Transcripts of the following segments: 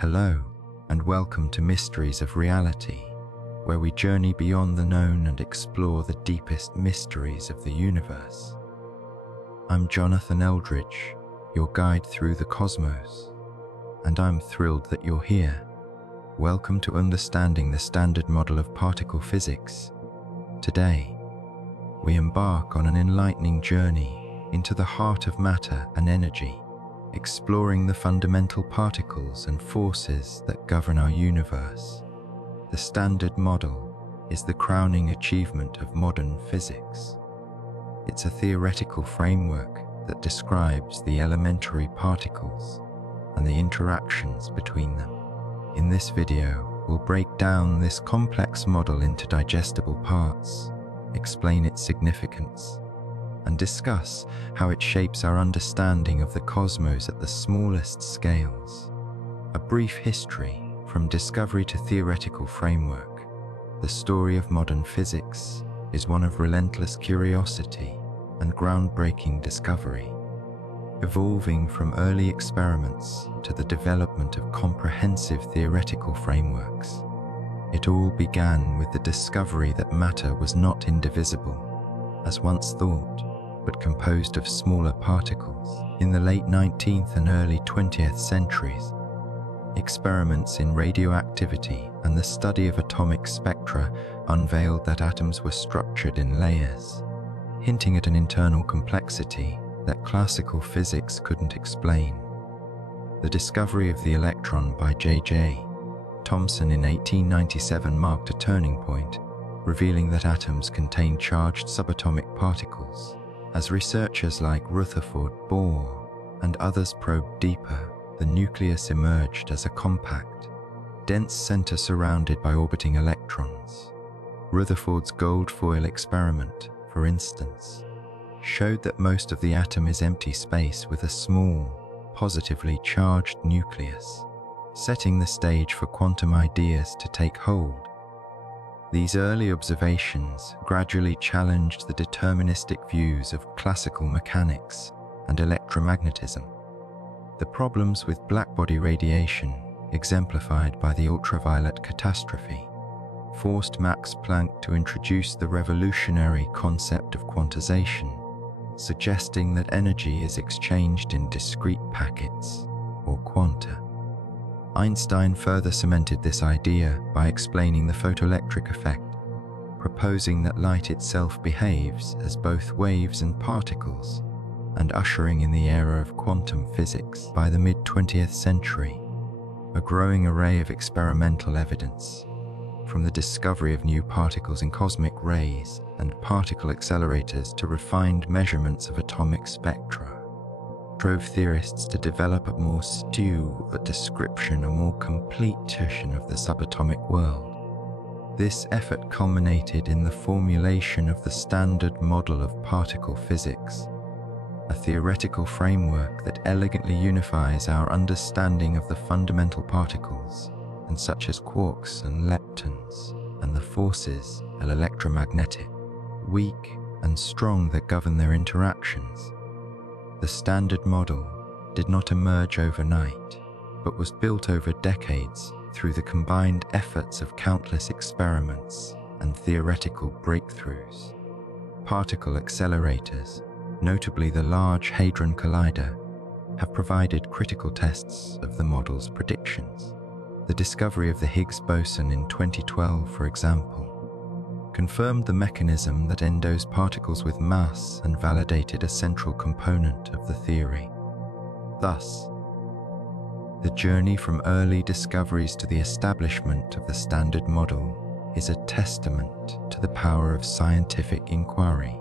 Hello, and welcome to Mysteries of Reality, where we journey beyond the known and explore the deepest mysteries of the universe. I'm Jonathan Eldridge, your guide through the cosmos, and I'm thrilled that you're here. Welcome to Understanding the Standard Model of Particle Physics. Today, we embark on an enlightening journey into the heart of matter and energy, exploring the fundamental particles and forces that govern our universe. The Standard Model is the crowning achievement of modern physics. It's a theoretical framework that describes the elementary particles and the interactions between them. In this video, we'll break down this complex model into digestible parts, explain its significance, and discuss how it shapes our understanding of the cosmos at the smallest scales. A brief history from discovery to theoretical framework. The story of modern physics is one of relentless curiosity and groundbreaking discovery, evolving from early experiments to the development of comprehensive theoretical frameworks. It all began with the discovery that matter was not indivisible, as once thought, but composed of smaller particles. In the late 19th and early 20th centuries, experiments in radioactivity and the study of atomic spectra unveiled that atoms were structured in layers, hinting at an internal complexity that classical physics couldn't explain. The discovery of the electron by J.J. Thomson in 1897 marked a turning point, revealing that atoms contain charged subatomic particles. As researchers like Rutherford, Bohr, and others probed deeper, the nucleus emerged as a compact, dense center surrounded by orbiting electrons. Rutherford's gold foil experiment, for instance, showed that most of the atom is empty space with a small, positively charged nucleus, setting the stage for quantum ideas to take hold. These early observations gradually challenged the deterministic views of classical mechanics and electromagnetism. The problems with blackbody radiation, exemplified by the ultraviolet catastrophe, forced Max Planck to introduce the revolutionary concept of quantization, suggesting that energy is exchanged in discrete packets, or quanta. Einstein further cemented this idea by explaining the photoelectric effect, proposing that light itself behaves as both waves and particles, and ushering in the era of quantum physics. By the mid-20th century, a growing array of experimental evidence, from the discovery of new particles in cosmic rays and particle accelerators to refined measurements of atomic spectra, drove theorists to develop a more description, a more complete description of the subatomic world. This effort culminated in the formulation of the Standard Model of Particle Physics, a theoretical framework that elegantly unifies our understanding of the fundamental particles, and such as quarks and leptons, and the forces, electromagnetic, weak and strong, that govern their interactions. The Standard Model did not emerge overnight, but was built over decades through the combined efforts of countless experiments and theoretical breakthroughs. Particle accelerators, notably the Large Hadron Collider, have provided critical tests of the model's predictions. The discovery of the Higgs boson in 2012, for example, confirmed the mechanism that endows particles with mass and validated a central component of the theory. Thus, the journey from early discoveries to the establishment of the Standard Model is a testament to the power of scientific inquiry.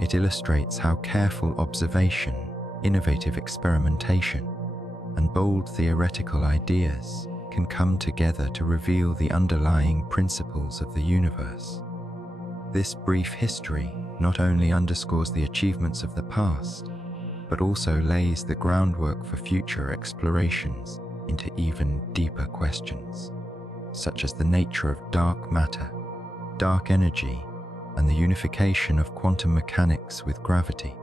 It illustrates how careful observation, innovative experimentation, and bold theoretical ideas can come together to reveal the underlying principles of the universe. This brief history not only underscores the achievements of the past, but also lays the groundwork for future explorations into even deeper questions, such as the nature of dark matter, dark energy, and the unification of quantum mechanics with gravity.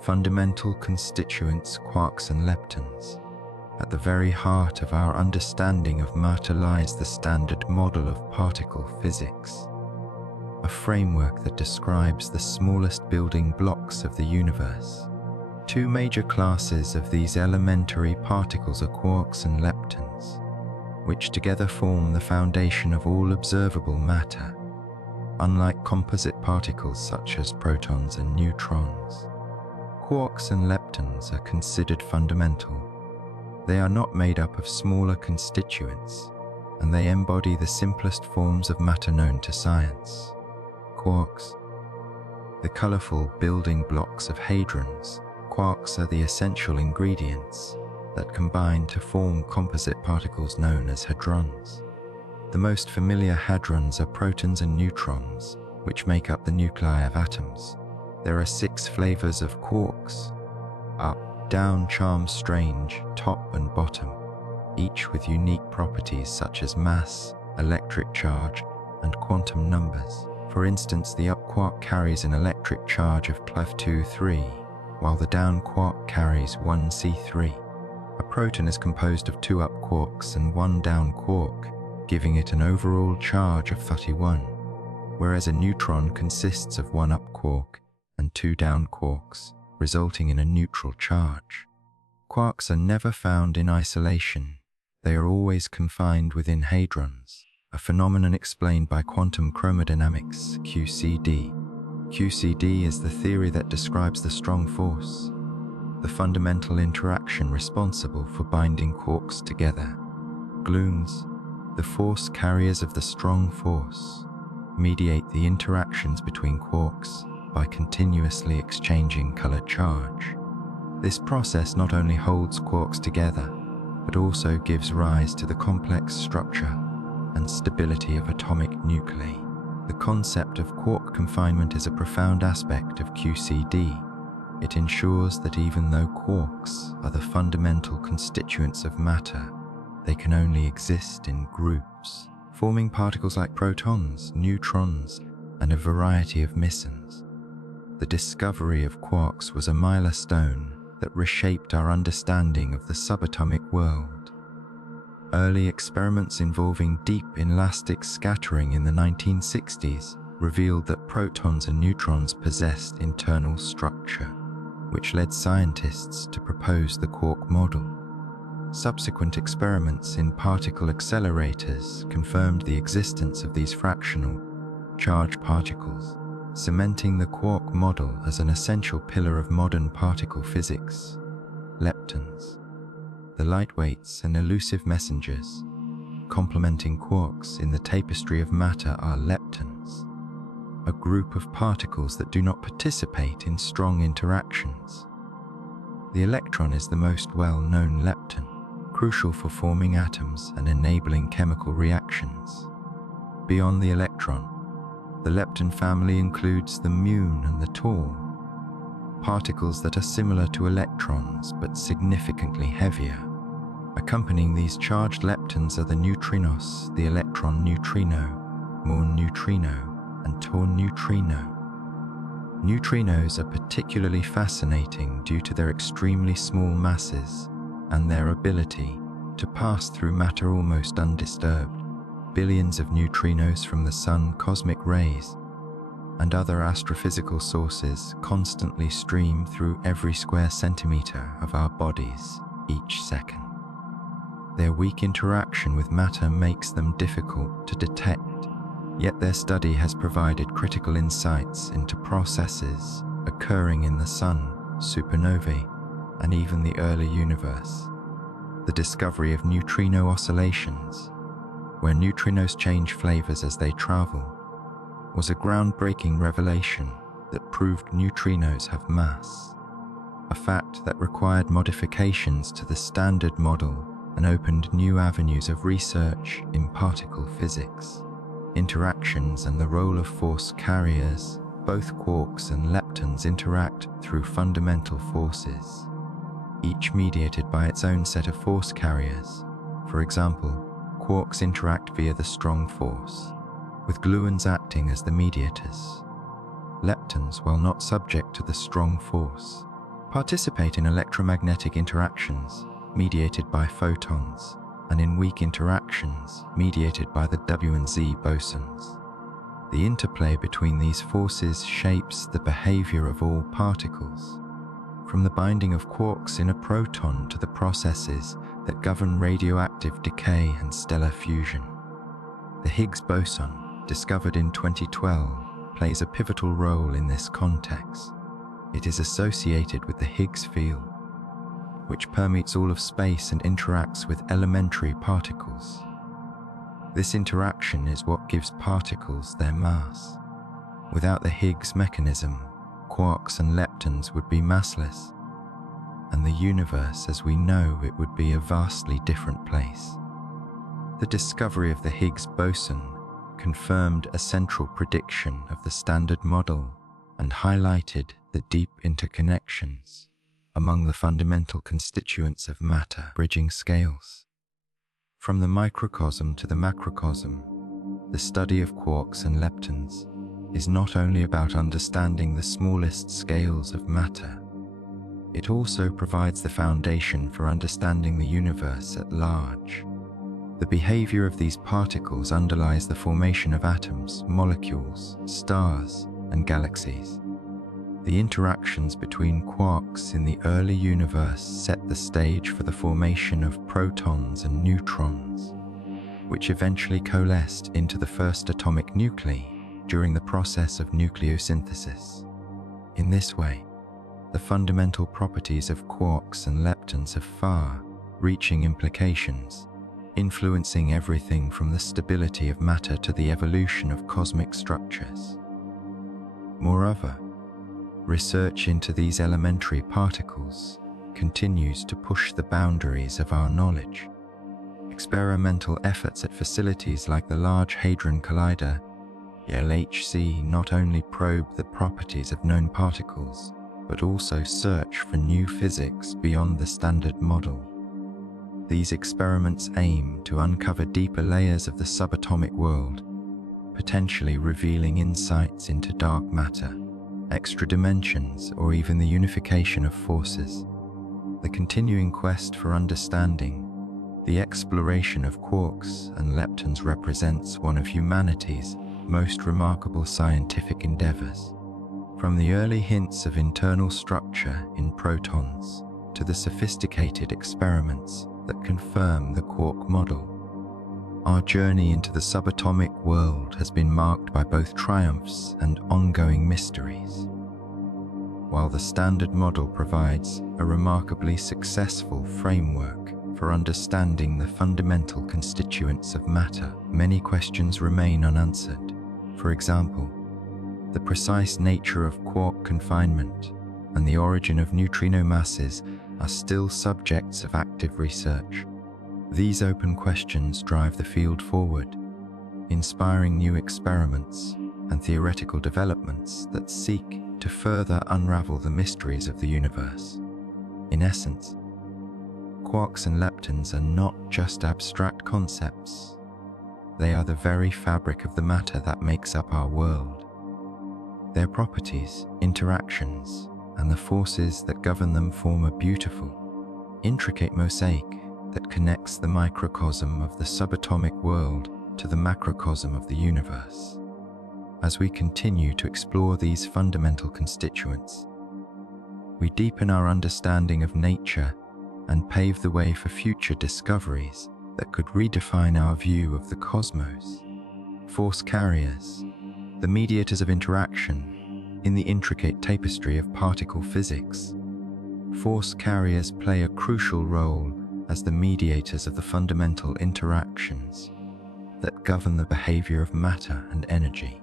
Fundamental constituents, quarks and leptons, At the very heart of our understanding of matter lies the standard model of particle physics, a framework that describes the smallest building blocks of the universe. Two major classes of these elementary particles are quarks and leptons, which together form the foundation of all observable matter. Unlike composite particles such as protons and neutrons, quarks and leptons are considered fundamental. They are not made up of smaller constituents, and they embody the simplest forms of matter known to science. Quarks, the colorful building blocks of hadrons. Quarks are the essential ingredients that combine to form composite particles known as hadrons. The most familiar hadrons are protons and neutrons, which make up the nuclei of atoms. There are 6 flavors of quarks: up, down, charm, strange, top and bottom, each with unique properties such as mass, electric charge, and quantum numbers. For instance, the up quark carries an electric charge of +2,3, while the down quark carries 1c3. A proton is composed of 2 up quarks and 1 down quark, giving it an overall charge of 31, whereas a neutron consists of 1 up quark and 2 down quarks, resulting in a neutral charge. Quarks are never found in isolation. They are always confined within hadrons, a phenomenon explained by quantum chromodynamics, QCD. QCD is the theory that describes the strong force, the fundamental interaction responsible for binding quarks together. Gluons, the force carriers of the strong force, mediate the interactions between quarks by continuously exchanging colored charge. This process not only holds quarks together, but also gives rise to the complex structure and stability of atomic nuclei. The concept of quark confinement is a profound aspect of QCD. It ensures that even though quarks are the fundamental constituents of matter, they can only exist in groups, forming particles like protons, neutrons, and a variety of mesons. The discovery of quarks was a milestone that reshaped our understanding of the subatomic world. Early experiments involving deep inelastic scattering in the 1960s revealed that protons and neutrons possessed internal structure, which led scientists to propose the quark model. Subsequent experiments in particle accelerators confirmed the existence of these fractional, charged particles, cementing the quark model as an essential pillar of modern particle physics. Leptons, the lightweights and elusive messengers, complementing quarks in the tapestry of matter, are leptons, a group of particles that do not participate in strong interactions. The electron is the most well-known lepton, crucial for forming atoms and enabling chemical reactions. Beyond the electron, the lepton family includes the muon and the tau, particles that are similar to electrons but significantly heavier. Accompanying these charged leptons are the neutrinos, the electron neutrino, muon neutrino, and tau neutrino. Neutrinos are particularly fascinating due to their extremely small masses and their ability to pass through matter almost undisturbed. Billions of neutrinos from the Sun, cosmic rays, and other astrophysical sources constantly stream through every square centimeter of our bodies each second. Their weak interaction with matter makes them difficult to detect, yet their study has provided critical insights into processes occurring in the Sun, supernovae, and even the early universe. The discovery of neutrino oscillations, where neutrinos change flavors as they travel, was a groundbreaking revelation that proved neutrinos have mass, a fact that required modifications to the standard model and opened new avenues of research in particle physics. Interactions and the role of force carriers. Both quarks and leptons interact through fundamental forces, each mediated by its own set of force carriers. For example, quarks interact via the strong force, with gluons acting as the mediators. Leptons, while not subject to the strong force, participate in electromagnetic interactions, mediated by photons, and in weak interactions, mediated by the W and Z bosons. The interplay between these forces shapes the behavior of all particles, from the binding of quarks in a proton to the processes that govern radioactive decay and stellar fusion. The Higgs boson, discovered in 2012, plays a pivotal role in this context. It is associated with the Higgs field, which permeates all of space and interacts with elementary particles. This interaction is what gives particles their mass. Without the Higgs mechanism, quarks and leptons would be massless, and the universe as we know it would be a vastly different place. The discovery of the Higgs boson confirmed a central prediction of the Standard Model and highlighted the deep interconnections among the fundamental constituents of matter, bridging scales. From the microcosm to the macrocosm, the study of quarks and leptons is not only about understanding the smallest scales of matter, it also provides the foundation for understanding the universe at large. The behavior of these particles underlies the formation of atoms, molecules, stars, and galaxies. The interactions between quarks in the early universe set the stage for the formation of protons and neutrons, which eventually coalesced into the first atomic nuclei during the process of nucleosynthesis. In this way, the fundamental properties of quarks and leptons have far-reaching implications, influencing everything from the stability of matter to the evolution of cosmic structures. Moreover, research into these elementary particles continues to push the boundaries of our knowledge. Experimental efforts at facilities like the Large Hadron Collider, LHC, not only probe the properties of known particles, but also search for new physics beyond the Standard Model. These experiments aim to uncover deeper layers of the subatomic world, potentially revealing insights into dark matter, extra dimensions, or even the unification of forces. The continuing quest for understanding, the exploration of quarks and leptons represents one of humanity's most remarkable scientific endeavors. From the early hints of internal structure in protons to the sophisticated experiments that confirm the quark model, our journey into the subatomic world has been marked by both triumphs and ongoing mysteries. While the Standard Model provides a remarkably successful framework for understanding the fundamental constituents of matter, many questions remain unanswered. For example, the precise nature of quark confinement and the origin of neutrino masses are still subjects of active research. These open questions drive the field forward, inspiring new experiments and theoretical developments that seek to further unravel the mysteries of the universe. In essence, quarks and leptons are not just abstract concepts. They are the very fabric of the matter that makes up our world. Their properties, interactions, and the forces that govern them form a beautiful, intricate mosaic that connects the microcosm of the subatomic world to the macrocosm of the universe. As we continue to explore these fundamental constituents, we deepen our understanding of nature and pave the way for future discoveries that could redefine our view of the cosmos. Force carriers, the mediators of interaction in the intricate tapestry of particle physics. Force carriers play a crucial role as the mediators of the fundamental interactions that govern the behavior of matter and energy.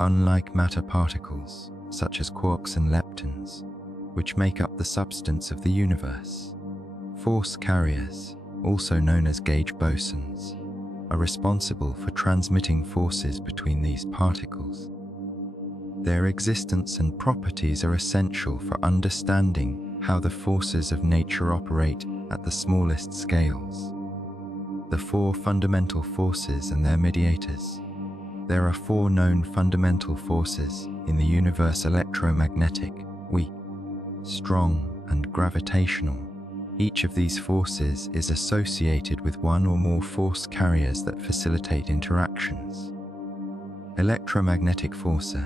Unlike matter particles, such as quarks and leptons, which make up the substance of the universe, force carriers, also known as gauge bosons, are responsible for transmitting forces between these particles. Their existence and properties are essential for understanding how the forces of nature operate at the smallest scales. The four fundamental forces and their mediators. There are four known fundamental forces in the universe: electromagnetic, weak, strong, and gravitational, Each of these forces is associated with one or more force carriers that facilitate interactions. Electromagnetic force.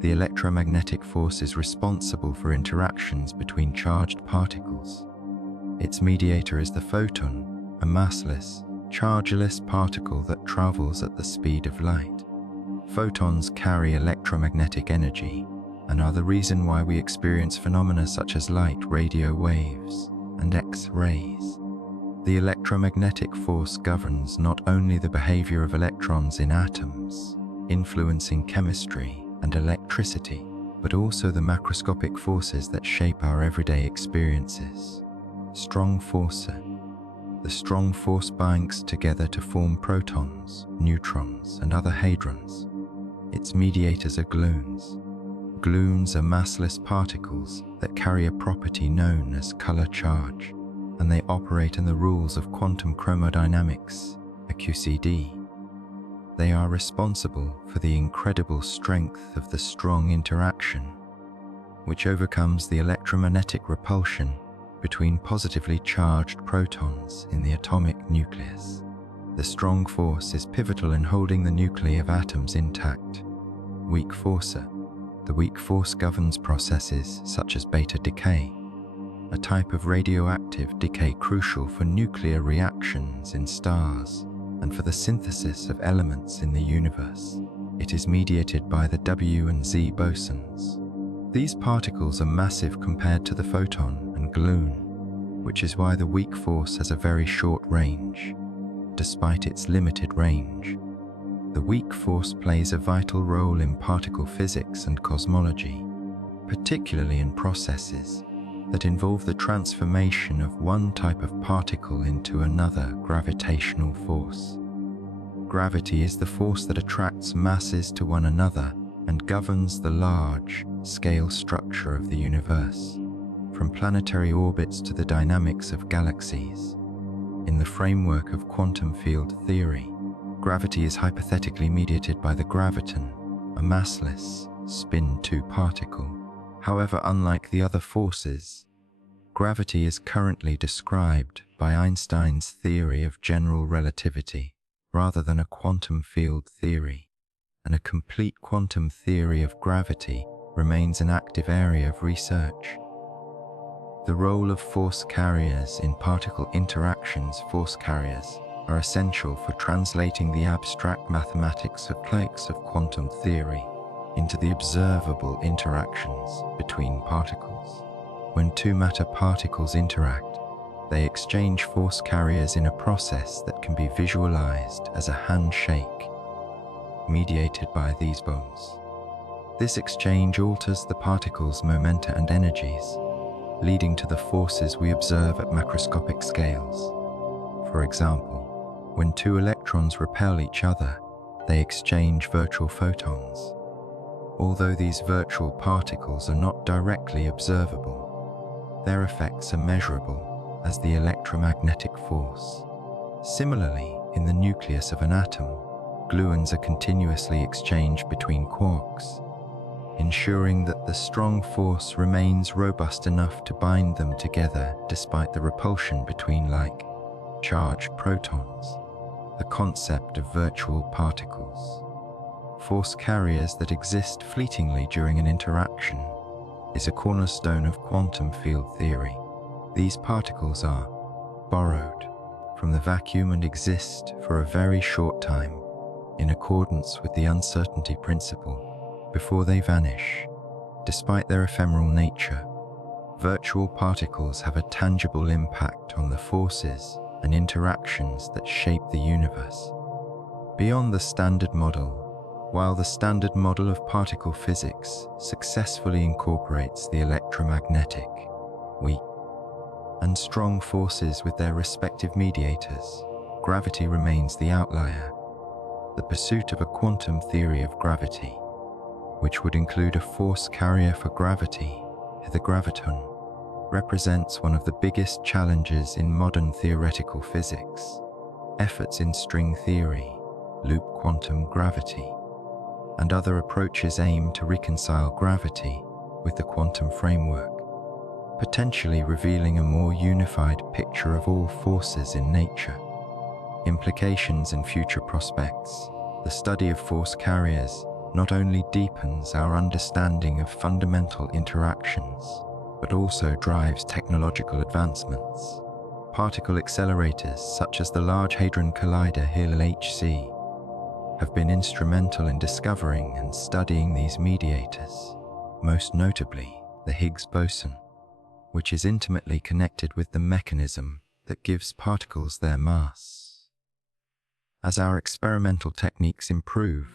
The electromagnetic force is responsible for interactions between charged particles. Its mediator is the photon, a massless, chargeless particle that travels at the speed of light. Photons carry electromagnetic energy and are the reason why we experience phenomena such as light, radio waves, and X-rays. The electromagnetic force governs not only the behavior of electrons in atoms, influencing chemistry and electricity, but also the macroscopic forces that shape our everyday experiences. Strong force. The strong force binds together to form protons, neutrons, and other hadrons. Its mediators are gluons. Gluons are massless particles that carry a property known as color charge, and they operate in the rules of quantum chromodynamics, a QCD. They are responsible for the incredible strength of the strong interaction, which overcomes the electromagnetic repulsion between positively charged protons in the atomic nucleus. The strong force is pivotal in holding the nuclei of atoms intact. Weak force. The weak force governs processes such as beta decay, a type of radioactive decay crucial for nuclear reactions in stars and for the synthesis of elements in the universe. It is mediated by the W and Z bosons. These particles are massive compared to the photon and gluon, which is why the weak force has a very short range. Despite its limited range, the weak force plays a vital role in particle physics and cosmology, particularly in processes that involve the transformation of one type of particle into another gravitational force. Gravity is the force that attracts masses to one another and governs the large-scale structure of the universe, from planetary orbits to the dynamics of galaxies. In the framework of quantum field theory, gravity is hypothetically mediated by the graviton, a massless, spin-2 particle. However, unlike the other forces, gravity is currently described by Einstein's theory of general relativity rather than a quantum field theory, and a complete quantum theory of gravity remains an active area of research. The role of force carriers in particle interactions. Force carriers are essential for translating the abstract mathematics of quantum theory into the observable interactions between particles. When two matter particles interact, they exchange force carriers in a process that can be visualized as a handshake, mediated by these bonds. This exchange alters the particles' momenta and energies, leading to the forces we observe at macroscopic scales. For example, when two electrons repel each other, they exchange virtual photons. Although these virtual particles are not directly observable, their effects are measurable as the electromagnetic force. Similarly, in the nucleus of an atom, gluons are continuously exchanged between quarks, ensuring that the strong force remains robust enough to bind them together despite the repulsion between like-charged protons. The concept of virtual particles, force carriers that exist fleetingly during an interaction, is a cornerstone of quantum field theory. These particles are borrowed from the vacuum and exist for a very short time, in accordance with the uncertainty principle, before they vanish. Despite their ephemeral nature, virtual particles have a tangible impact on the forces and interactions that shape the universe. Beyond the Standard Model, while the Standard Model of particle physics successfully incorporates the electromagnetic, weak, and strong forces with their respective mediators, gravity remains the outlier. The pursuit of a quantum theory of gravity, which would include a force carrier for gravity, the graviton, represents one of the biggest challenges in modern theoretical physics. Efforts in string theory, loop quantum gravity, and other approaches aim to reconcile gravity with the quantum framework. potentially revealing a more unified picture of all forces in nature. Implications and future prospects. The study of force carriers not only deepens our understanding of fundamental interactions, but also drives technological advancements. Particle accelerators such as the Large Hadron Collider (LHC) have been instrumental in discovering and studying these mediators, most notably the Higgs boson, which is intimately connected with the mechanism that gives particles their mass. As our experimental techniques improve,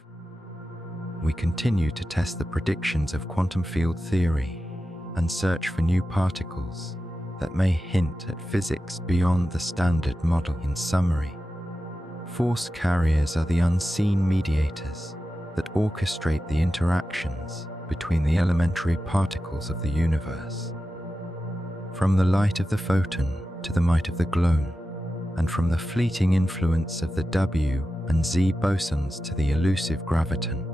we continue to test the predictions of quantum field theory and search for new particles that may hint at physics beyond the standard model. In summary, force carriers are the unseen mediators that orchestrate the interactions between the elementary particles of the universe. From the light of the photon to the might of the gluon, and from the fleeting influence of the W and Z bosons to the elusive graviton,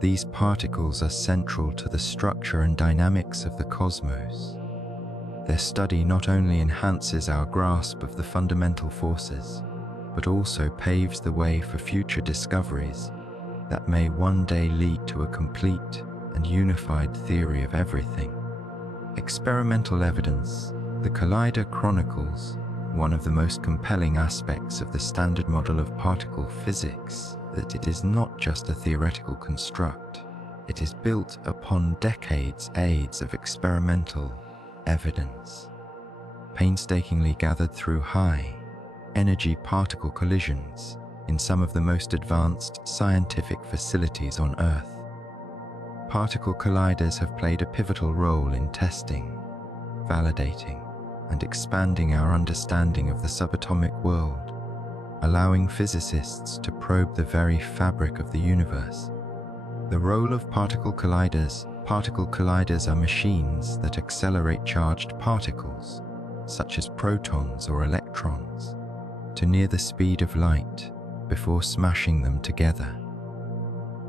these particles are central to the structure and dynamics of the cosmos. Their study not only enhances our grasp of the fundamental forces, but also paves the way for future discoveries that may one day lead to a complete and unified theory of everything. Experimental evidence. The Collider chronicles one of the most compelling aspects of the standard model of particle physics, that it is not just a theoretical construct. It is built upon decades of experimental evidence, painstakingly gathered through high-energy particle collisions in some of the most advanced scientific facilities on Earth. Particle colliders have played a pivotal role in testing, validating, and expanding our understanding of the subatomic world, allowing physicists to probe the very fabric of the universe. The role of particle colliders. Particle colliders are machines that accelerate charged particles, such as protons or electrons, to near the speed of light before smashing them together.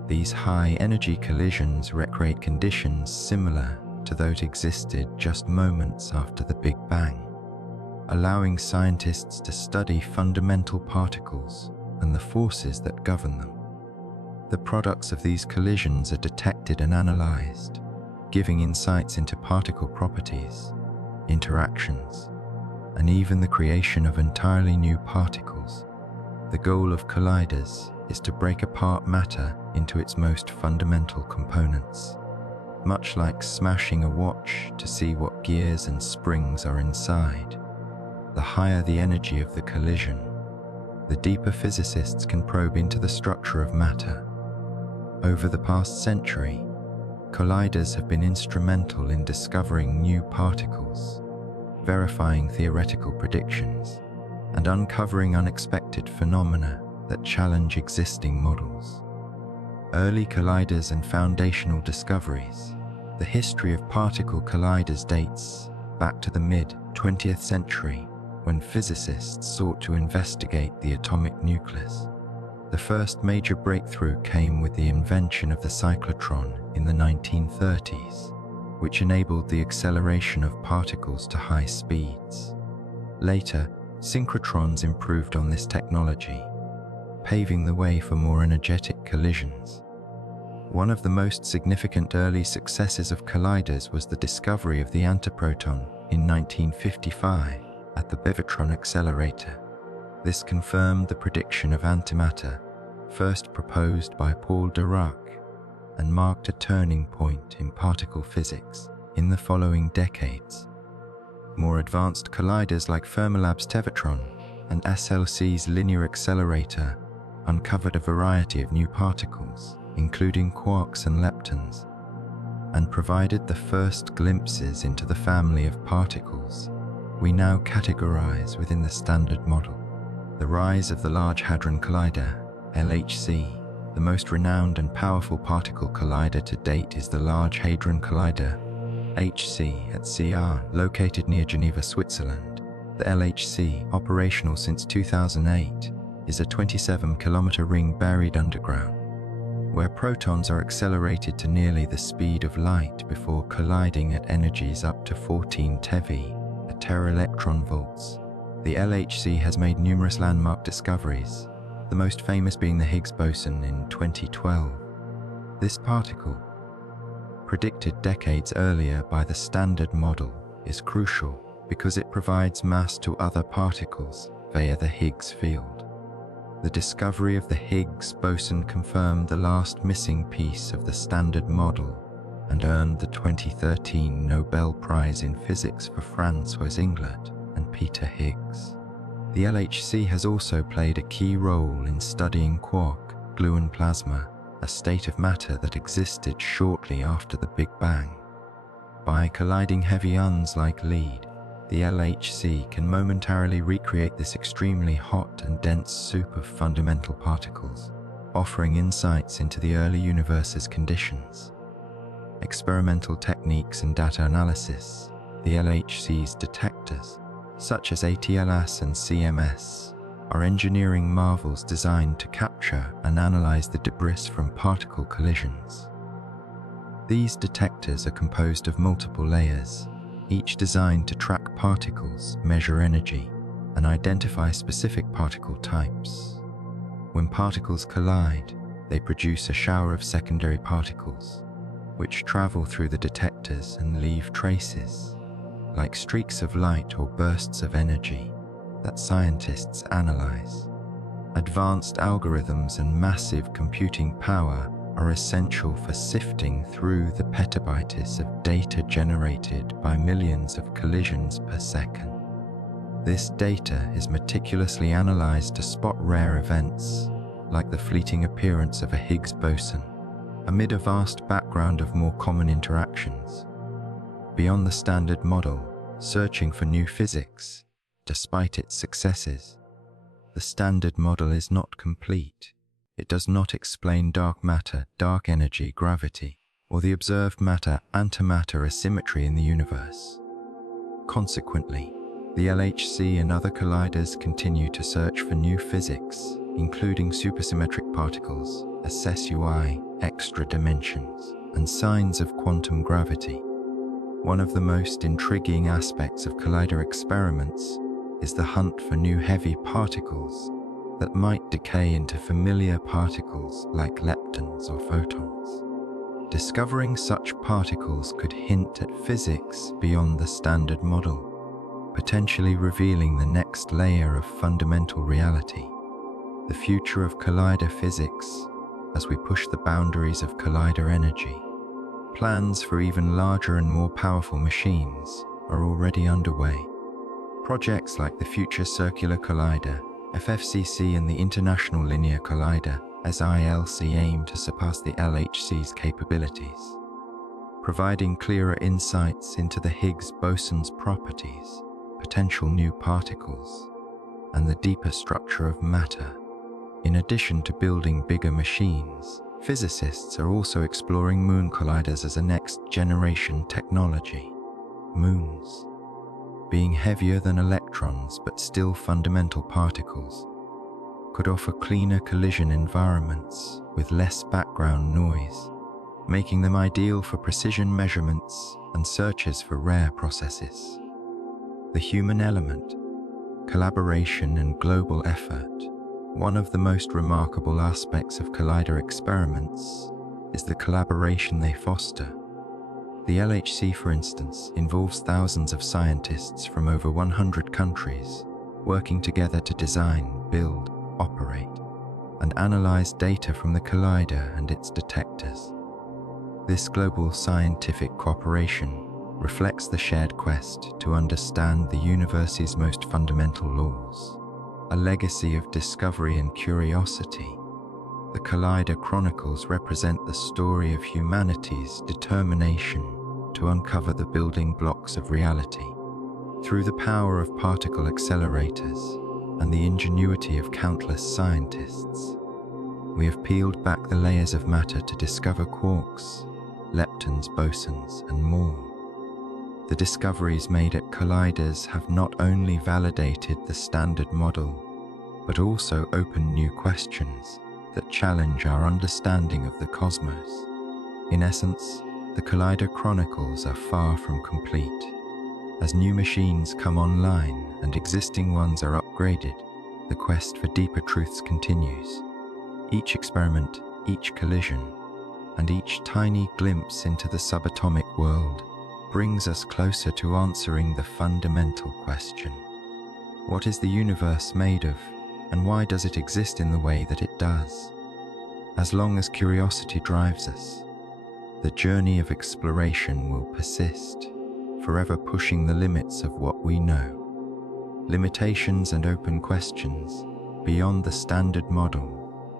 These high-energy collisions recreate conditions similar to those existed just moments after the Big Bang, allowing scientists to study fundamental particles and the forces that govern them. The products of these collisions are detected and analyzed, giving insights into particle properties, interactions, and even the creation of entirely new particles. The goal of colliders is to break apart matter into its most fundamental components, much like smashing a watch to see what gears and springs are inside. The higher the energy of the collision, the deeper physicists can probe into the structure of matter. Over the past century, colliders have been instrumental in discovering new particles, verifying theoretical predictions, and uncovering unexpected phenomena that challenge existing models. Early colliders and foundational discoveries. The history of particle colliders dates back to the mid-20th century, when physicists sought to investigate the atomic nucleus. The first major breakthrough came with the invention of the cyclotron in the 1930s, which enabled the acceleration of particles to high speeds. Later, synchrotrons improved on this technology, paving the way for more energetic collisions. One of the most significant early successes of colliders was the discovery of the antiproton in 1955 at the Beaverton accelerator. This confirmed the prediction of antimatter, first proposed by Paul Dirac, and marked a turning point in particle physics in the following decades. More advanced colliders like Fermilab's Tevatron and SLC's linear accelerator uncovered a variety of new particles, including quarks and leptons, and provided the first glimpses into the family of particles we now categorize within the Standard Model. The rise of the Large Hadron Collider, LHC. The most renowned and powerful particle collider to date is the Large Hadron Collider, HC, at CR, located near Geneva, Switzerland. The LHC, operational since 2008, is a 27-kilometer ring buried underground. where protons are accelerated to nearly the speed of light before colliding at energies up to 14 TeV, a tera-electron volts. The LHC has made numerous landmark discoveries, the most famous being the Higgs boson in 2012. This particle, predicted decades earlier by the Standard Model, is crucial because it provides mass to other particles via the Higgs field. The discovery of the Higgs boson confirmed the last missing piece of the Standard Model and earned the 2013 Nobel Prize in Physics for Francois Inglet and Peter Higgs. The LHC has also played a key role in studying quark, gluon plasma, a state of matter that existed shortly after the Big Bang. By colliding heavy ions like lead, the LHC can momentarily recreate this extremely hot and dense soup of fundamental particles, offering insights into the early universe's conditions. Experimental techniques and data analysis, the LHC's detectors, such as ATLAS and CMS, are engineering marvels designed to capture and analyze the debris from particle collisions. These detectors are composed of multiple layers, each designed to track particles, measure energy, and identify specific particle types. When particles collide, they produce a shower of secondary particles, which travel through the detectors and leave traces, like streaks of light or bursts of energy, that scientists analyze. Advanced algorithms and massive computing power are essential for sifting through the petabytes of data generated by millions of collisions per second. This data is meticulously analyzed to spot rare events, like the fleeting appearance of a Higgs boson, amid a vast background of more common interactions. Beyond the Standard Model, searching for new physics, despite its successes, the Standard Model is not complete. It does not explain dark matter, dark energy, gravity, or the observed matter-antimatter asymmetry in the universe. Consequently, the LHC and other colliders continue to search for new physics, including supersymmetric particles, SSUI, extra dimensions, and signs of quantum gravity. One of the most intriguing aspects of collider experiments is the hunt for new heavy particles that might decay into familiar particles like leptons or photons. Discovering such particles could hint at physics beyond the Standard Model, potentially revealing the next layer of fundamental reality. The future of collider physics, as we push the boundaries of collider energy. Plans for even larger and more powerful machines are already underway. Projects like the Future Circular Collider, FFCC, and the International Linear Collider, SILC, aim to surpass the LHC's capabilities, providing clearer insights into the Higgs boson's properties, potential new particles, and the deeper structure of matter. In addition to building bigger machines, physicists are also exploring moon colliders as a next-generation technology. Moons, being heavier than electrons but still fundamental particles, could offer cleaner collision environments with less background noise, making them ideal for precision measurements and searches for rare processes. The human element, collaboration and global effort. One of the most remarkable aspects of collider experiments is the collaboration they foster. The LHC, for instance, involves thousands of scientists from over 100 countries working together to design, build, operate, and analyze data from the collider and its detectors. This global scientific cooperation reflects the shared quest to understand the universe's most fundamental laws, a legacy of discovery and curiosity. The Collider Chronicles represent the story of humanity's determination to uncover the building blocks of reality. Through the power of particle accelerators and the ingenuity of countless scientists, we have peeled back the layers of matter to discover quarks, leptons, bosons, and more. The discoveries made at colliders have not only validated the Standard Model, but also opened new questions, that challenge our understanding of the cosmos. In essence, the Collider Chronicles are far from complete. As new machines come online and existing ones are upgraded, the quest for deeper truths continues. Each experiment, each collision, and each tiny glimpse into the subatomic world brings us closer to answering the fundamental question: what is the universe made of, and why does it exist in the way that it does? As long as curiosity drives us, the journey of exploration will persist, forever pushing the limits of what we know. Limitations and open questions beyond the Standard Model.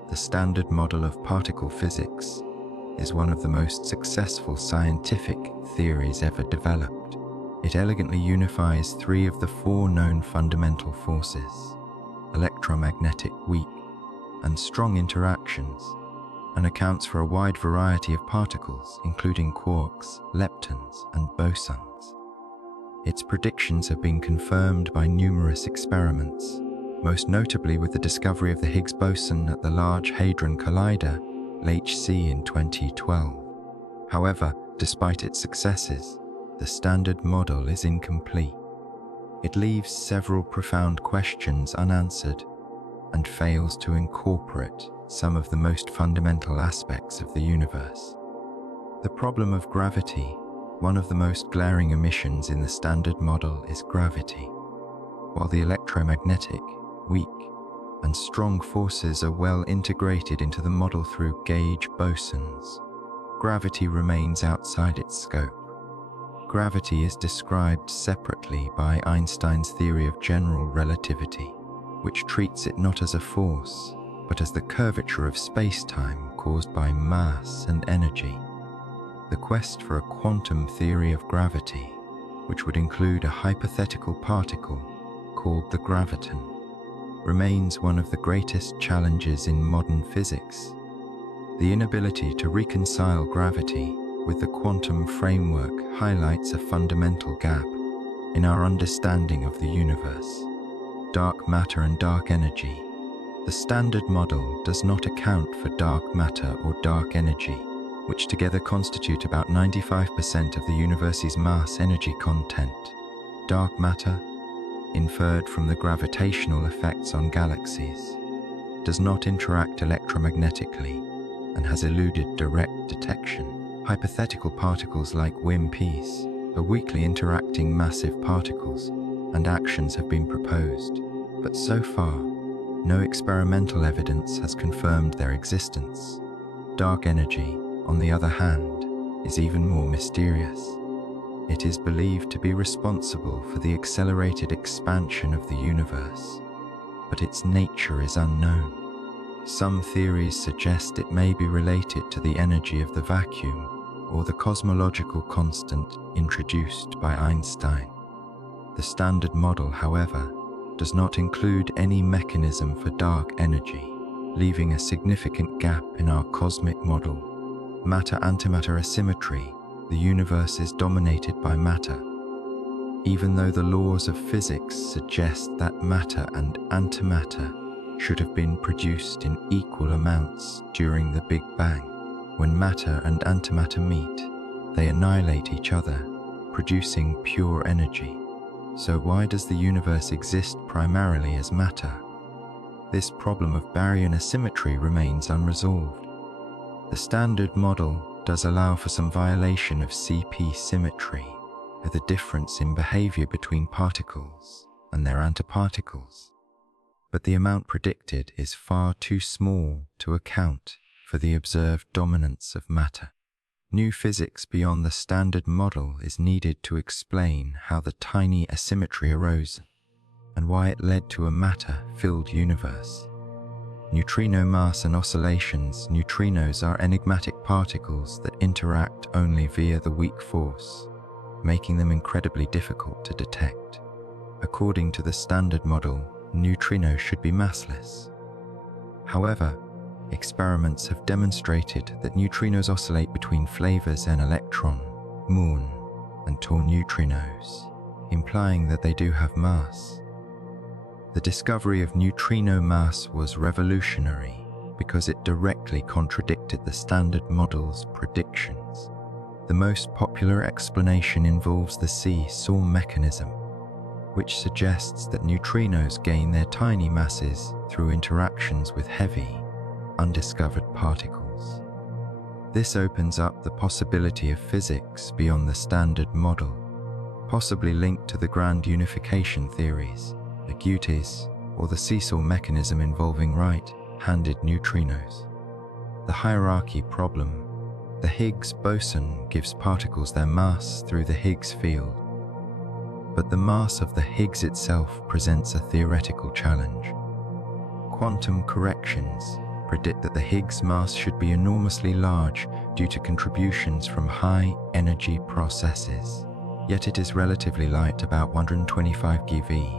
The Standard Model of particle physics is one of the most successful scientific theories ever developed. It elegantly unifies three of the four known fundamental forces: electromagnetic, weak, and strong interactions, and accounts for a wide variety of particles, including quarks, leptons, and bosons. Its predictions have been confirmed by numerous experiments, most notably with the discovery of the Higgs boson at the Large Hadron Collider, LHC, in 2012. However, despite its successes, the Standard Model is incomplete. It leaves several profound questions unanswered and fails to incorporate some of the most fundamental aspects of the universe. The problem of gravity. One of the most glaring omissions in the Standard Model is gravity. While the electromagnetic, weak, and strong forces are well integrated into the model through gauge bosons, gravity remains outside its scope. Gravity is described separately by Einstein's theory of general relativity, which treats it not as a force, but as the curvature of space-time caused by mass and energy. The quest for a quantum theory of gravity, which would include a hypothetical particle called the graviton, remains one of the greatest challenges in modern physics. The inability to reconcile gravity with the quantum framework highlights a fundamental gap in our understanding of the universe. Dark matter and dark energy. The Standard Model does not account for dark matter or dark energy, which together constitute about 95% of the universe's mass-energy content. Dark matter, inferred from the gravitational effects on galaxies, does not interact electromagnetically and has eluded direct detection. Hypothetical particles like WIMPs are weakly interacting massive particles, and actions have been proposed, but so far, no experimental evidence has confirmed their existence. Dark energy, on the other hand, is even more mysterious. It is believed to be responsible for the accelerated expansion of the universe, but its nature is unknown. Some theories suggest it may be related to the energy of the vacuum or the cosmological constant introduced by Einstein. The Standard Model, however, does not include any mechanism for dark energy, leaving a significant gap in our cosmic model. Matter-antimatter asymmetry. The universe is dominated by matter. Even though the laws of physics suggest that matter and antimatter should have been produced in equal amounts during the Big Bang, when matter and antimatter meet, they annihilate each other, producing pure energy. So why does the universe exist primarily as matter? This problem of baryon asymmetry remains unresolved. The Standard Model does allow for some violation of CP symmetry, with a difference in behavior between particles and their antiparticles. But the amount predicted is far too small to account for the observed dominance of matter. New physics beyond the Standard Model is needed to explain how the tiny asymmetry arose and why it led to a matter-filled universe. Neutrino mass and oscillations. Neutrinos are enigmatic particles that interact only via the weak force, making them incredibly difficult to detect. According to the Standard Model, neutrinos should be massless. However, experiments have demonstrated that neutrinos oscillate between flavors and electron, muon, and tau neutrinos, implying that they do have mass. The discovery of neutrino mass was revolutionary because it directly contradicted the Standard Model's predictions. The most popular explanation involves the seesaw mechanism, which suggests that neutrinos gain their tiny masses through interactions with heavy, undiscovered particles. This opens up the possibility of physics beyond the Standard Model, possibly linked to the grand unification theories, the unifies, or the seesaw mechanism involving right-handed neutrinos. The hierarchy problem. The Higgs boson gives particles their mass through the Higgs field, but the mass of the Higgs itself presents a theoretical challenge. Quantum corrections predict that the Higgs mass should be enormously large due to contributions from high-energy processes, yet it is relatively light, about 125 GeV.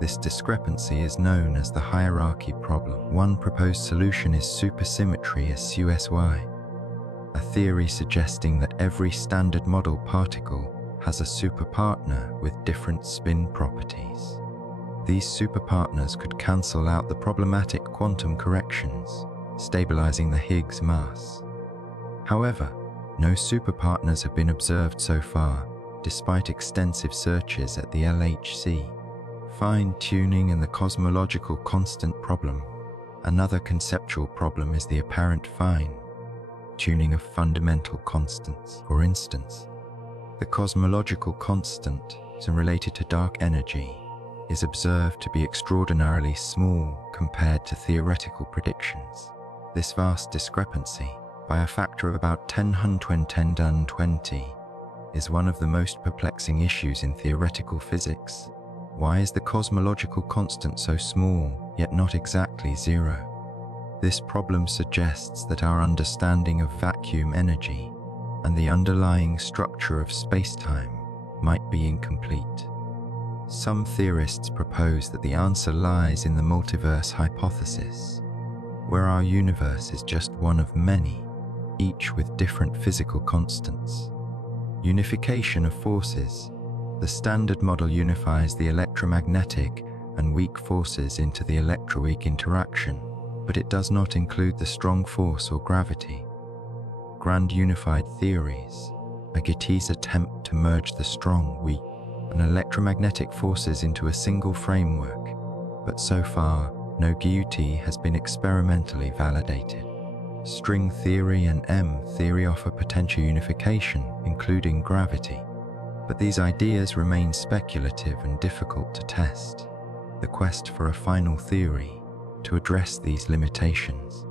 This discrepancy is known as the hierarchy problem. One proposed solution is supersymmetry SUSY, a theory suggesting that every Standard Model particle has a superpartner with different spin properties. These superpartners could cancel out the problematic quantum corrections, stabilizing the Higgs mass. However, no superpartners have been observed so far, despite extensive searches at the LHC. Fine-tuning and the cosmological constant problem. Another conceptual problem is the apparent fine-tuning of fundamental constants. For instance, the cosmological constant, related to dark energy, is observed to be extraordinarily small compared to theoretical predictions. This vast discrepancy, by a factor of about 10^10^20, is one of the most perplexing issues in theoretical physics. Why is the cosmological constant so small, yet not exactly zero? This problem suggests that our understanding of vacuum energy and the underlying structure of space-time might be incomplete. Some theorists propose that the answer lies in the multiverse hypothesis, where our universe is just one of many, each with different physical constants. Unification of forces. The Standard Model unifies the electromagnetic and weak forces into the electroweak interaction, but it does not include the strong force or gravity. Grand unified theories, a Getty's attempt to merge the strong, weak, and electromagnetic forces into a single framework, but so far, no GUT has been experimentally validated. String theory and M theory offer potential unification, including gravity, but these ideas remain speculative and difficult to test. The quest for a final theory to address these limitations.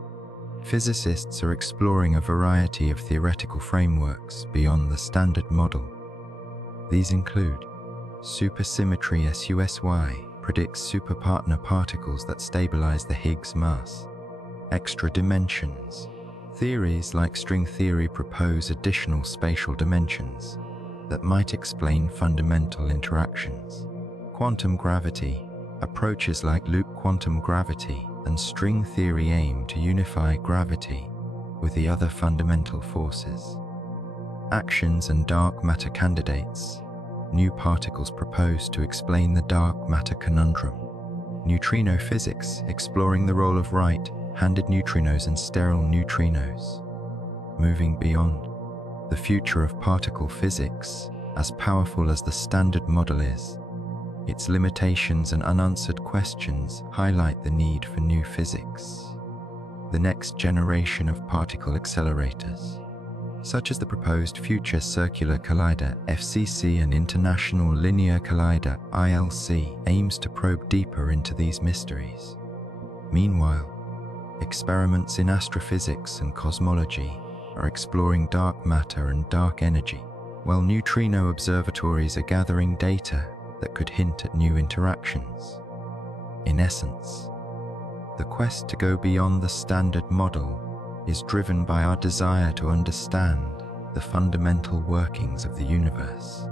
Physicists are exploring a variety of theoretical frameworks beyond the Standard Model. These include supersymmetry SUSY predicts superpartner particles that stabilize the Higgs mass. Extra dimensions. Theories like string theory propose additional spatial dimensions that might explain fundamental interactions. Quantum gravity. Approaches like loop quantum gravity and string theory aim to unify gravity with the other fundamental forces. Actions and dark matter candidates. New particles proposed to explain the dark matter conundrum. Neutrino physics, exploring the role of right-handed neutrinos and sterile neutrinos. Moving beyond. The future of particle physics, as powerful as the Standard Model is, its limitations and unanswered questions highlight the need for new physics. The next generation of particle accelerators, such as the proposed Future Circular Collider (FCC) and International Linear Collider (ILC), aims to probe deeper into these mysteries. Meanwhile, experiments in astrophysics and cosmology are exploring dark matter and dark energy, while neutrino observatories are gathering data that could hint at new interactions. In essence, the quest to go beyond the Standard Model is driven by our desire to understand the fundamental workings of the universe.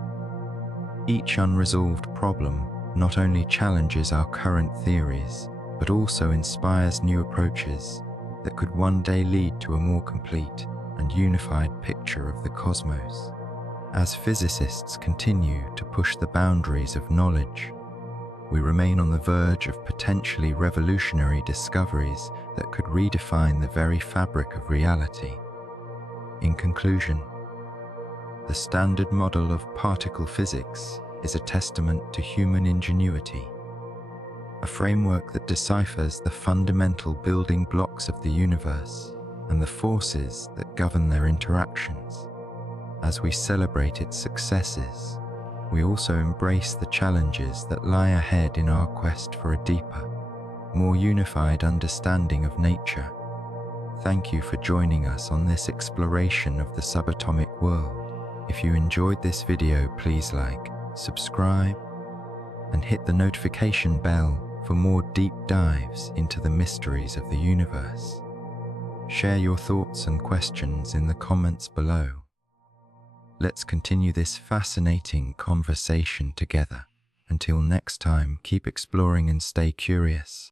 Each unresolved problem not only challenges our current theories, but also inspires new approaches that could one day lead to a more complete and unified picture of the cosmos. As physicists continue to push the boundaries of knowledge, we remain on the verge of potentially revolutionary discoveries that could redefine the very fabric of reality. In conclusion, the standard model of particle physics is a testament to human ingenuity, a framework that deciphers the fundamental building blocks of the universe and the forces that govern their interactions. As we celebrate its successes, we also embrace the challenges that lie ahead in our quest for a deeper, more unified understanding of nature. Thank you for joining us on this exploration of the subatomic world. If you enjoyed this video, please like, subscribe, and hit the notification bell for more deep dives into the mysteries of the universe. Share your thoughts and questions in the comments below. Let's continue this fascinating conversation together. Until next time, keep exploring and stay curious.